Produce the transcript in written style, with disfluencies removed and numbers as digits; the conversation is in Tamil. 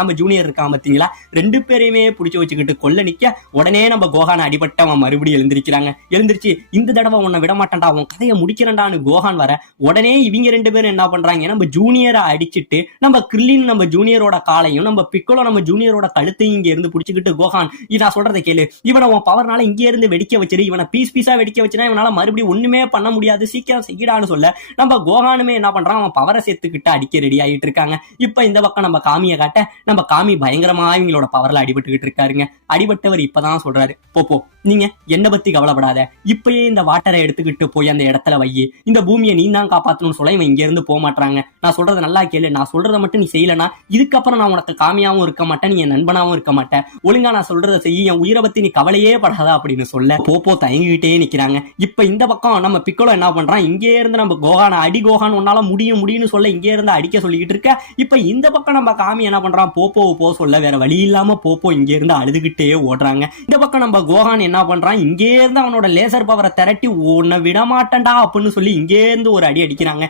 நம்ம ஜூனியர் இருக்கான் பாத்தீங்களா, 2 பேரையுமே புடிச்சு வச்சுக்கிட்டு கொல்ல நிக்க உடனே நம்ம கோகான் அடிபட்டு அவன் மறுபடியும் எழுந்திருக்கிறாங்க. எழுந்திருச்சு இந்த தடவை உன்னை விட மாட்டான்டா, அவன் கதையை முடிக்கிறண்டான்னு கோகான் வர உடனே இவங்க 2 பேரும் என்ன பண்றாங்க, நம்ம ஜூனியரை அடிச்சுட்டு நம்ம கிரில்லின் நம்ம ஜூனியரோட காலையும் நம்ம பிக்கோலோ நம்ம ஜூனியரோட கழுத்தையும் இங்க இருந்து புடிச்சுக்கிட்டு கோகான் நான் சொல்றதை கேளு, இவனை உன் பவர்னால இங்க இருந்து வெடிக்க வச்சிரு, இவனை பீஸ் பீஸா வெடிக்க வச்சுனா இவனால மறுபடியும் ஒண்ணுமே பண்ண முடியாது, சீக்கிரம் செய்யடான்னு சொல்ல நம்ம கோகானுமே என்ன பண்றான், அவன் பவரை சேர்த்துக்கிட்டு அடிக்க ரெடி ஆகிட்டு இருக்காங்க. இப்ப இந்த பக்கம் நம்ம காமியை காட்ட நம்ம காமி பயங்கரமா இவங்களோட பவர்ல அடிபட்டுக்கிட்டு இருக்காருங்க. அடிபட்டவர் இப்பதான் சொல்றாரு, போ நீங்க என்ன பத்தி கவலைப்படாத, இப்பயே இந்த வாட்டரை எடுத்துக்கிட்டு போய் அந்த இடத்துல வை, இந்த பூமியை நீ தான் காப்பாத்தணும்னு சொல்ல இவன் இங்க இருந்து போக மாட்டாங்க. நான் சொல்றத நல்லா கேளு, நான் சொல்றதை மட்டும் நீ செய்யலனா இதுக்கப்புறம் நான் உனக்கு காமியாவும் இருக்க மாட்டேன், நீ என் நண்பனாவும் இருக்க மாட்டேன், ஒழுங்கா நான் சொல்றதை செய்ய, என் உயிரை பத்தி நீ கவலையே படாதா அப்படின்னு சொல்ல போ தயங்கிட்டே நிக்கிறாங்க. இப்ப இந்த பக்கம் நம்ம பிக்கோலோ என்ன பண்றான், இங்கே இருந்து நம்ம கோகான அடி, கோகான் உன்னால முடியும்னு சொல்ல இங்கே இருந்து அடிக்க சொல்லிக்கிட்டு இருக்க. இப்ப இந்த பக்கம் நம்ம காமி என்ன பண்றான், போ சொல்ல வேற வழி இல்லாம போ இங்க இருந்து அழுதுகிட்டே ஓடுறாங்க. இந்த பக்கம் நம்ம கோகான் என்ன பண்றான், இங்கே இருந்து அவனோட லேசர் பவரை திரட்டி உன்னை விட மாட்டேன்டா அப்படின்னு சொல்லி இங்கே இருந்து ஒரு அடி அடிக்கிறாங்க.